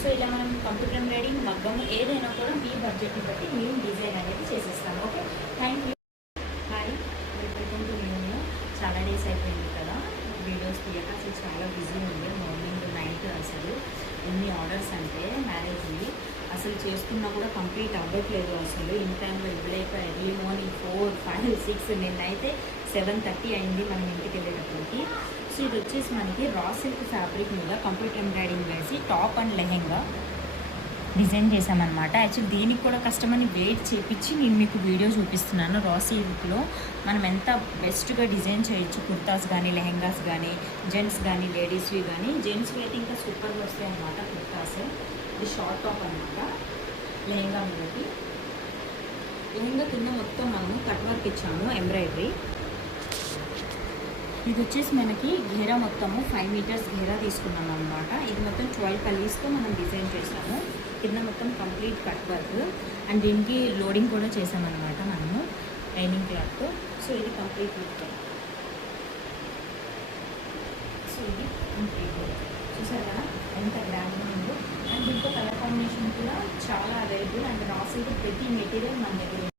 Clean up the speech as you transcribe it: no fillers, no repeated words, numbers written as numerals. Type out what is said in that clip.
So ఇలా మనం computer embroidering, మగ్గము ఏదైనా కూడా మీ బడ్జెట్ని బట్టి మేము డిజైన్ అనేది చేసేస్తాము. Okay, thank you. Hi, welcome to new. చాలా డేస్ అయిపోయింది కదా వీడియోస్ తీయక. అసలు చాలా బిజీ ఉంది, మార్నింగ్ నైట్ అసలు ఎన్ని ఆర్డర్స్ అంటే మ్యారేజ్వి అసలు చేసుకున్నా కూడా కంప్లీట్ అవ్వట్లేదు. అసలు ఇన్ టైంలో ఇవ్వలేక ఎర్లీ మార్నింగ్ 4, 5, 6 నిన్నైతే 7:30 అయింది మనం ఇంటికి వెళ్ళేటప్పటికి. సో ఇది వచ్చేసి మనకి రా సిల్క్ ఫ్యాబ్రిక్ మీద కంప్యూటర్ ఎంబ్రాయిడింగ్ వేసి టాప్ అండ్ లెహెంగా డిజైన్ చేసామన్నమాట. యాక్చువల్లీ దీనికి కూడా కస్టమర్ని వెయిట్ చేపించి నేను మీకు వీడియో చూపిస్తున్నాను. రా సిల్క్లో మనం ఎంత బెస్ట్గా డిజైన్ చేయొచ్చు. కుర్తాస్ కానీ, లెహెంగాస్ కానీ, జెంట్స్ కానీ, లేడీస్వి కానీ. జెంట్స్వి అయితే ఇంకా సూపర్గా వస్తాయి అన్నమాట కుర్తాస్. ఇది షార్ట్ టాప్ అనమాట. లెహెంగా మీదకి లెహెంగా కింద మొత్తం మనము కట్ వర్క్ ఇచ్చాము, ఎంబ్రాయిడరీ. ఇది వచ్చేసి మనకి ఘేరా మొత్తము 5 మీటర్స్ ఘేరా తీసుకున్నాం అనమాట. ఇది మొత్తం 12 కలీస్తో మనం డిజైన్ చేసాము. కింద మొత్తం కంప్లీట్ కట్ వర్క్ అండ్ దీనికి లోడింగ్ కూడా చేసామన్నమాట మనము లైనింగ్ క్లాత్. సో ఇది కంప్లీట్ లుక్. సో ఇది కంప్లీట్ చూసారు కదా ఎంత గ్రాండ్గా ఉందో. అండ్ దీంతో కలర్ కాంబినేషన్ కూడా చాలా అవైలబుల్. అండ్ రా సిల్క్ ప్రతి మెటీరియల్ మన దగ్గర